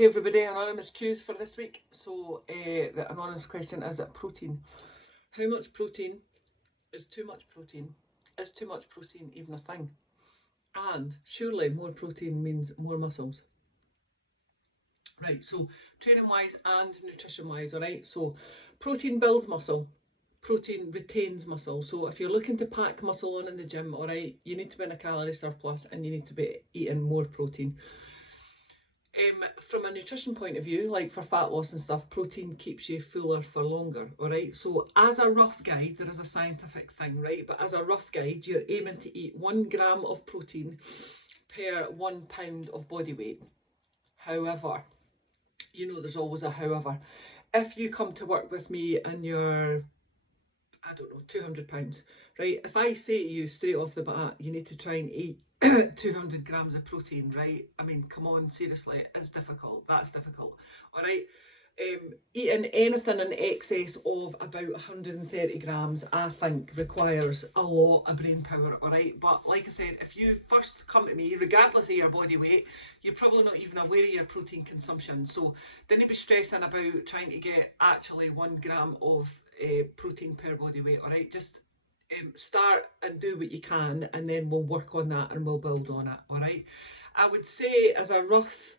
Hey everybody, anonymous Q's for this week. So the anonymous question is protein. How much protein is too much protein? Is too much protein even a thing? And surely more protein means more muscles. Right, so training wise and nutrition wise, alright? So protein builds muscle, protein retains muscle. So if you're looking to pack muscle on in the gym, alright, you need to be in a calorie surplus and you need to be eating more protein. From a nutrition point of view, like for fat loss and stuff, protein keeps you fuller for longer, alright? So as a rough guide, there is a scientific thing, right? But as a rough guide, you're aiming to eat 1 gram of protein per 1 pound of body weight. However, you know there's always a however. If you come to work with me and you're, I don't know, 200 pounds, right? If I say to you straight off the bat, you need to try and eat 200 grams of protein, right? I mean, come on, seriously, it's difficult. That's difficult, all right? Eating anything in excess of about 130 grams, I think, requires a lot of brain power, all right? But like I said, if you first come to me, regardless of your body weight, you're probably not even aware of your protein consumption. So don't be stressing about trying to get actually 1 gram of protein per body weight, all right? Just start and do what you can, and then we'll work on that and we'll build on it, all right? I would say as a rough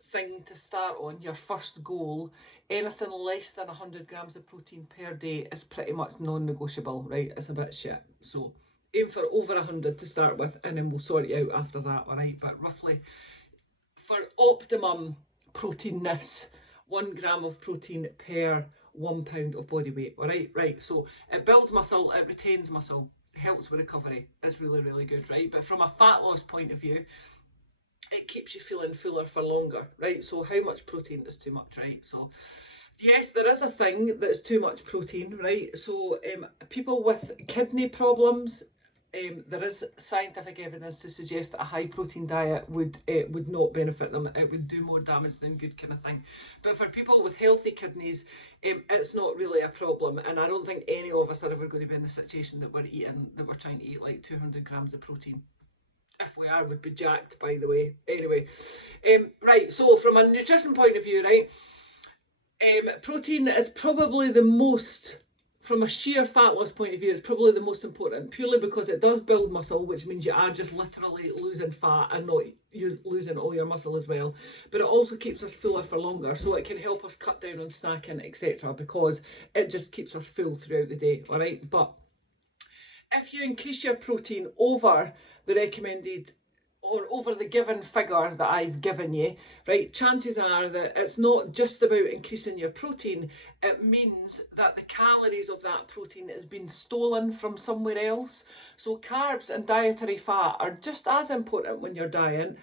thing to start on, your first goal, anything less than 100 grams of protein per day is pretty much non-negotiable, right? It's a bit shit. So aim for over 100 to start with, and then we'll sort it out after that, all right? But roughly, for optimum proteinness, 1 gram of protein per 1 pound of body weight, all right? Right, so it builds muscle, it retains muscle, helps with recovery. It's really, really good, right? But from a fat loss point of view, it keeps you feeling fuller for longer, right? So how much protein is too much, right? So yes, there is a thing that's too much protein, right? So people with kidney problems, there is scientific evidence to suggest that a high protein diet would not benefit them. It would do more damage than good, kind of thing. But for people with healthy kidneys, it's not really a problem. And I don't think any of us are ever going to be in the situation that we're trying to eat like 200 grams of protein. If we are, we'd be jacked, by the way. Anyway, right, so from a nutrition point of view, right, protein is probably the most, from a sheer fat loss point of view, it's probably the most important, purely because it does build muscle, which means you are just literally losing fat and not losing all your muscle as well. But it also keeps us fuller for longer, so it can help us cut down on snacking, etc., because it just keeps us full throughout the day, all right? But if you increase your protein over the recommended or over the given figure that I've given you, right, chances are that it's not just about increasing your protein, it means that the calories of that protein has been stolen from somewhere else. So carbs and dietary fat are just as important when you're dieting.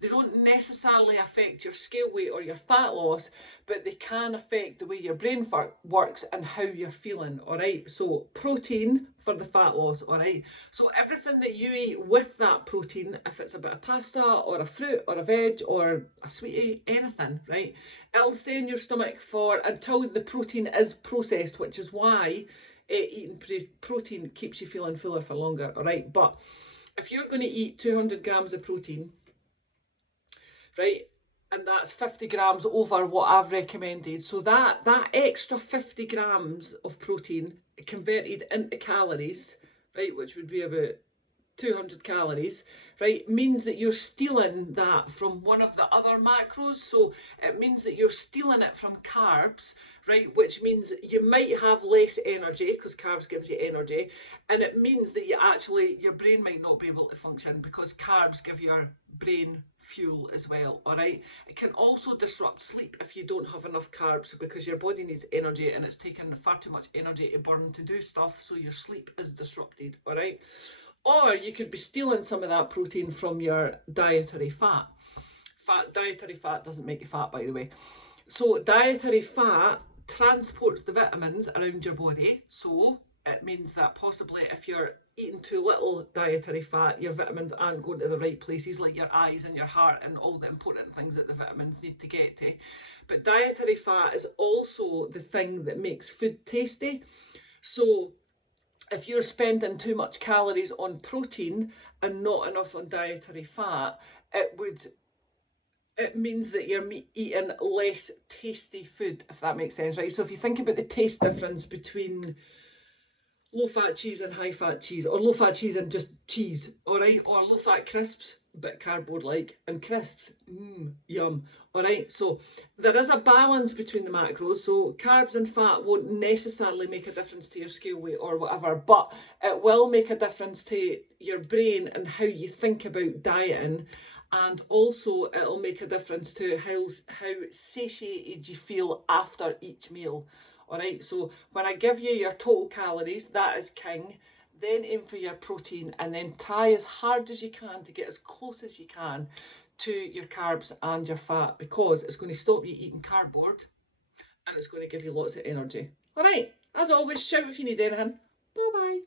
They don't necessarily affect your scale weight or your fat loss, but they can affect the way your brain works and how you're feeling, all right? So protein for the fat loss, all right? So everything that you eat with that protein, if it's a bit of pasta or a fruit or a veg or a sweetie, anything, right, it'll stay in your stomach until the protein is processed, which is why eating protein keeps you feeling fuller for longer, all right? But if you're going to eat 200 grams of protein, right, and that's 50 grams over what I've recommended, so that extra 50 grams of protein converted into calories, right, which would be about 200 calories, right, means that you're stealing that from one of the other macros. So it means that you're stealing it from carbs, right, which means you might have less energy because carbs gives you energy, and it means that your brain might not be able to function because carbs give your brain fuel as well, all right? It can also disrupt sleep if you don't have enough carbs because your body needs energy and it's taking far too much energy to burn to do stuff, so your sleep is disrupted, all right? Or you could be stealing some of that protein from your dietary fat. Dietary fat doesn't make you fat, by the way. So dietary fat transports the vitamins around your body. So it means that possibly if you're eating too little dietary fat, your vitamins aren't going to the right places, like your eyes and your heart and all the important things that the vitamins need to get to. But dietary fat is also the thing that makes food tasty. So if you're spending too much calories on protein and not enough on dietary fat, it would it means that you're eating less tasty food, if that makes sense, right? So if you think about the taste difference between low fat cheese and high fat cheese, or low fat cheese and just cheese, all right, or low fat crisps, bit cardboard like, and crisps, yum, all right. So there is a balance between the macros. So carbs and fat won't necessarily make a difference to your scale weight or whatever, but it will make a difference to your brain and how you think about dieting. And also it'll make a difference to how satiated you feel after each meal. All right, so when I give you your total calories, that is king. Then aim for your protein and then try as hard as you can to get as close as you can to your carbs and your fat, because it's going to stop you eating cardboard and it's going to give you lots of energy. All right, as always, shout if you need anything. Bye bye.